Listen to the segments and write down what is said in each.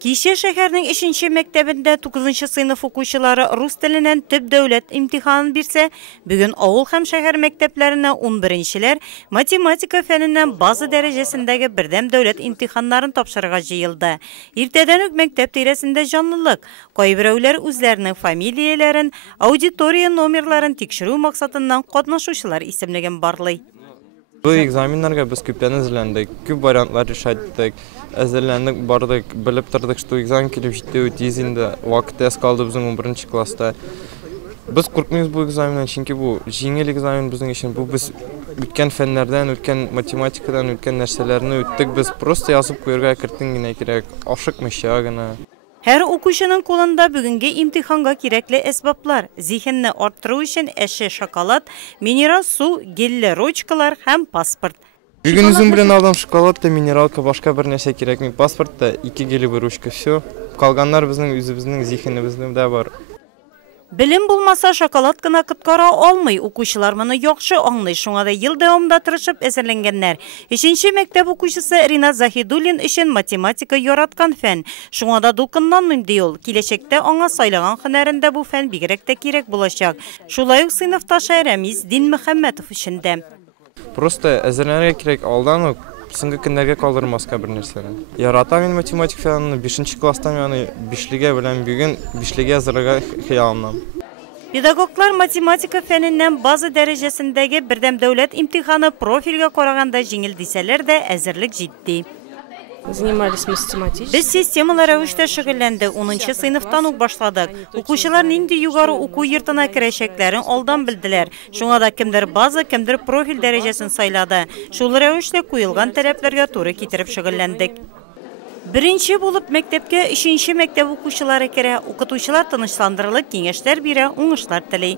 Кише шәһәрнең 3-нче мәктәбендә 9-нчы сыйныф укучылары рус теленнән төп дәүләт имтиханын бирсә, бүген авыл һәм шәһәр мәктәпләренә 11нчеләр математика фәненнән база дәрәҗәсендәге бердәм дәүләт имтиханнарын тапшырырга җыелды. Иртәдән үк мәктәп тирәсендә җанлылык. Кайберәүләр үзләренең фамилияләрен, аудитория номерларын тикшерү максатыннан катнашучылар исемлеген барлый. Бу экзаменнарга без күптән әзерләндек, күп вариантлар решаттык, әзерләндек, бардык, белеп тордык, что экзамен килеп җитте, тиз инде, вакыт әз калды безнең 11нче класста. Без куркмыйбыз бу экзаменнан, чөнки бу җиңел экзамен безнең өчен. Бу без үткән фәннәрдән, үткән математикадан, үткән нәрсәләрне үттек, без просто язып куярга кертен генә кирәк, ашыкмыйча гына. Һәр укучының кулында бүгенге имтиханга кирәкле әсбаплар, зиһенне арттыру өчен әше шоколад, минерал су, гелле ручкалар һәм паспорт. Бүген үзем белән алдым шоколад та, минералка, башка бер нәрсә кирәкми, паспорт та, 2 гелле ручка, все. Калганнар безнең үзебезнең зиһенебездә бар. Белем булмаса шоколад кына кыткара алмый, укучылар моны яхшы аңлый, шуңа да ел дәвамында тырышып әзерләнгәннәр. 3нче мәктәп укучысы Ринат Захидуллин өчен математика яраткан фән. Шуңа да дулкынланмыйм ди ул. Киләчәктә аңа сайлаган һөнәрендә бу фән бигрәк тә кирәк булачак. Шулай ук сыйныфташы Рамиз Динмөхәммәтов өчен дә. Просто әзерләргә кирәк, алдан ук соңгы көннәргә калдырмаска бер нәрсәне. Яратам мин математик фәнен, 5нче класстан яны 5легә белән бүген 5легә әзерләргә хыялым. Педагоглар математика фәненнән база дәрәҗәсендәге бердәм дәүләт имтиханы профильгә караганда җиңел дисәләр дә әзерлек җитди. Занимались математикой. Без системалар рәвештә шөгыльләндек, 10нчы сыйныфтан ук башладык. Укучылар нинди югары уку йортына керәчәкләрен алдан белделәр. Шуңа да кемдер база, кемдер профиль дәрәҗәсен сайлады. Шул рәвешле куелган таләпләргә туры китереп шөгыльләндек. Беренче булып мәктәпкә 3нче мәктәп укучылары керә, укытучылар тынычландырырлык киңәшләр бирә, уңышлар теләй.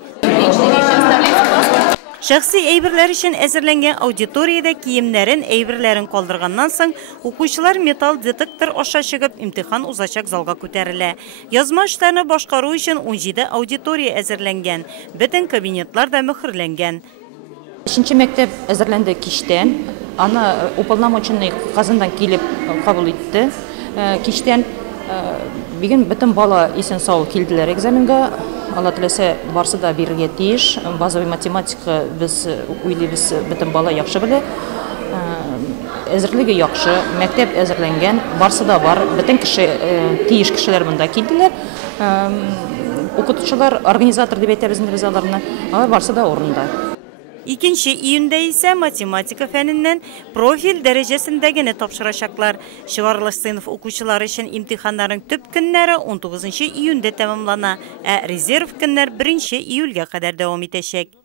Шәхси әйберләр өчен әзерләнгән аудиториядә киемнәрен, әйберләрен калдырганнан соң, укучылар металл детектор аша чыгып имтихан узачак залга күтәрелә. Язма эшләрне башкару өчен 17 аудитория әзерләнгән, бөтен кабинетлар да мөхөрләнгән. 3нче мәктәп әзерләнде кичтән, аны уполномоченный Казандан килеп кабул итте. Кичтән бүген бөтен бала исән сау килделәр экзаменга. Алла теләсә барсы да бирергә тиеш. Базовый математика без уйлыйбыз, бөтен бала яхшы белә. Әзерлеге яхшы, мәктәп әзерләнгән, барсы да бар. Бөтен кеше тиеш кешеләр монда килделәр. Укытучылар, организатор дип әйтәбез инде без аларны, барсы да урында. 2 июньдә исә математика фәненнән профиль дәрәҗәсендәгене тапшырачаклар. Чыгарылыш сыйныф укучылары өчен имтиханнарның төп көннәре 19 июньдә тәмамлана, резерв көннәр 1 июльгә кадәр дәвам итәчәк.